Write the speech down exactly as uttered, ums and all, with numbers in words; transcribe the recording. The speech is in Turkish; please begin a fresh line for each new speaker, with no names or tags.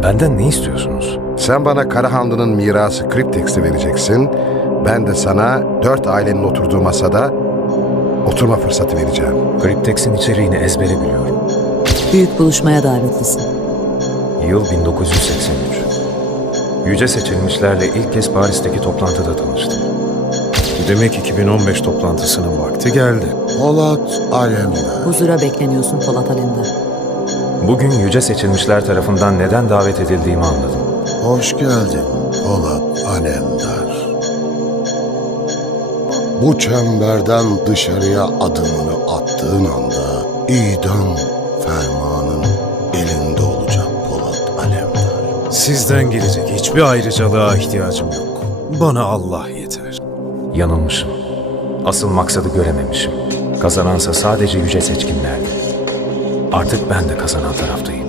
Benden ne istiyorsunuz?
Sen bana Karahanlı'nın mirası Kriptex'i vereceksin. Ben de sana dört ailenin oturduğu masada oturma fırsatı vereceğim.
Kriptex'in içeriğini ezbere biliyorum.
Büyük buluşmaya davetlisin.
Yıl bin dokuz yüz seksen üç. Yüce seçilmişlerle ilk kez Paris'teki toplantıda tanıştım. Demek iki bin on beş toplantısının vakti geldi.
Polat Alemdar.
Huzura bekleniyorsun Polat Alemdar.
Bugün yüce seçilmişler tarafından neden davet edildiğimi anladım.
Hoş geldin Polat Alemdar. Bu çemberden dışarıya adımını attığın anda idam fermanın elinde olacak Polat Alemdar.
Sizden gelecek hiçbir ayrıcalığa ihtiyacım yok. Bana Allah yeter.
Yanılmışım. Asıl maksadı görememişim. Kazanansa sadece yüce seçkinlerdi. Artık ben de kazanan taraftayım.